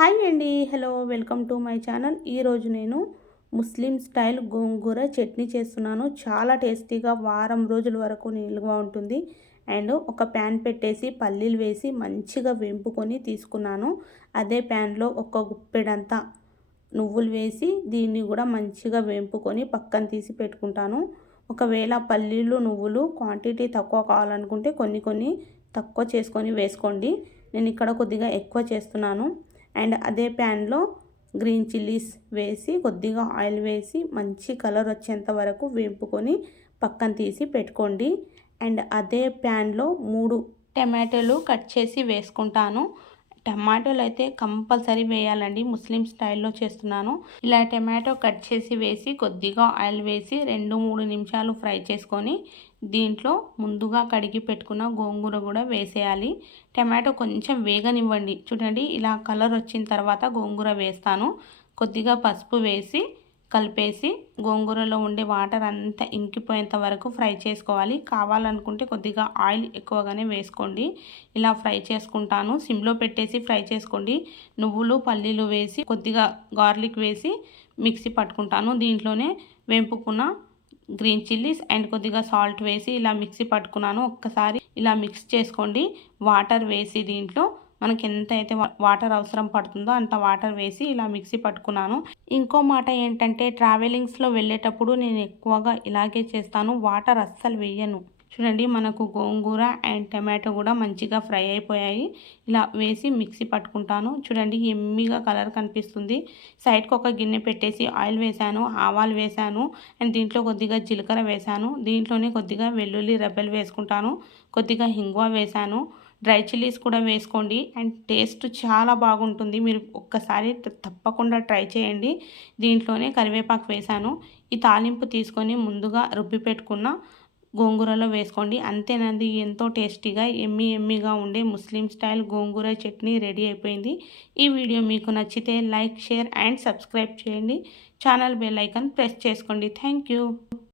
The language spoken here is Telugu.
హాయ్ అండి. Hello welcome to my channel. ఈరోజు నేను ముస్లిం స్టైల్ గోంగూర చట్నీ చేస్తున్నాను. చాలా టేస్టీగా వారం రోజుల వరకు నిలువ ఉంటుంది. అండ్ ఒక ప్యాన్ పెట్టేసి పల్లీలు వేసి మంచిగా వేంపుకొని తీసుకున్నాను. అదే ప్యాన్లో ఒక గుప్పెడంతా నువ్వులు వేసి దీన్ని కూడా మంచిగా వేంపుకొని పక్కన తీసి పెట్టుకుంటాను. ఒకవేళ పల్లీలు నువ్వులు క్వాంటిటీ తక్కువ కావాలనుకుంటే కొన్ని కొన్ని తక్కువ చేసుకొని వేసుకోండి. నేను ఇక్కడ కొద్దిగా ఎక్కువ చేస్తున్నాను. అండ్ అదే ప్యాన్లో గ్రీన్ చిల్లీస్ వేసి కొద్దిగా ఆయిల్ వేసి మంచి కలర్ వచ్చేంత వరకు వేపుకొని పక్కన తీసి పెట్టుకోండి. అండ్ అదే ప్యాన్లో మూడు టమాటోలు కట్ చేసి వేసుకుంటాను. టమాటోలు అయితే కంపల్సరీ వేయాలండి. ముస్లిం స్టైల్లో చేస్తున్నాను. ఇలా టమాటో కట్ చేసి వేసి కొద్దిగా ఆయిల్ వేసి రెండు మూడు నిమిషాలు ఫ్రై చేసుకొని దీంట్లో ముందుగా కడిగి పెట్టుకున్న గోంగూర కూడా వేసేయాలి. టమాటో కొంచెం వేగనివ్వండి. చూడండి ఇలా కలర్ వచ్చిన తర్వాత గోంగూర వేస్తాను. కొద్దిగా పసుపు వేసి కలిపేసి గోంగూరలో ఉండే వాటర్ అంతా ఇంకిపోయేంత వరకు ఫ్రై చేసుకోవాలి. కావాలనుకుంటే కొద్దిగా ఆయిల్ ఎక్కువగానే వేసుకోండి. ఇలా ఫ్రై చేసుకుంటాను. సిమ్లో పెట్టేసి ఫ్రై చేసుకోండి. నువ్వులు పల్లీలు వేసి కొద్దిగా గార్లిక్ వేసి మిక్సీ పట్టుకుంటాను. దీంట్లోనే వేంపుకున్న గ్రీన్ చిల్లీస్ అండ్ కొద్దిగా సాల్ట్ వేసి ఇలా మిక్సీ పట్టుకున్నాను. ఒక్కసారి ఇలా మిక్స్ చేసుకోండి. వాటర్ వేసి దీంట్లో మనకి ఎంత అయితే వాటర్ అవసరం పడుతుందో అంత వాటర్ వేసి ఇలా మిక్సీ పట్టుకున్నాను. ఇంకో మాట ఏంటంటే ట్రావెలింగ్స్లో వెళ్ళేటప్పుడు నేను ఎక్కువగా ఇలాగే చేస్తాను. వాటర్ అస్సలు వేయను. చూడండి మనకు గోంగూర అండ్ టమాటో కూడా మంచిగా ఫ్రై అయిపోయాయి. ఇలా వేసి మిక్సీ పట్టుకుంటాను. చూడండి ఎమ్మిగా కలర్ కనిపిస్తుంది. సైడ్కి ఒక గిన్నె పెట్టేసి ఆయిల్ వేశాను ఆవాలు వేశాను అండ్ దీంట్లో కొద్దిగా జీలకర్ర వేశాను. దీంట్లోనే కొద్దిగా వెల్లుల్లి రెబ్బలు వేసుకుంటాను. కొద్దిగా హింగువ వేశాను. డ్రై చిల్లీస్ కూడా వేసుకోండి. అండ్ టేస్ట్ చాలా బాగుంటుంది. మీరు ఒక్కసారి తప్పకుండా ట్రై చేయండి. దీంట్లోనే కరివేపాకు వేశాను ఈ తాలింపు తీసుకొని ముందుగా రుబ్బి పెట్టుకున్న గోంగూరలో వేసుకోండి. అంతేనండి ఎంతో టేస్టీగా ఎమ్మి ఎమ్మిగా ఉండే Muslim style gongura chutney ready అయిపోయింది. ఈ వీడియో మీకు నచ్చితే లైక్ షేర్ అండ్ సబ్స్క్రైబ్ చేయండి. ఛానల్ బెల్ ఐకాన్ ప్రెస్ చేసుకోండి. థ్యాంక్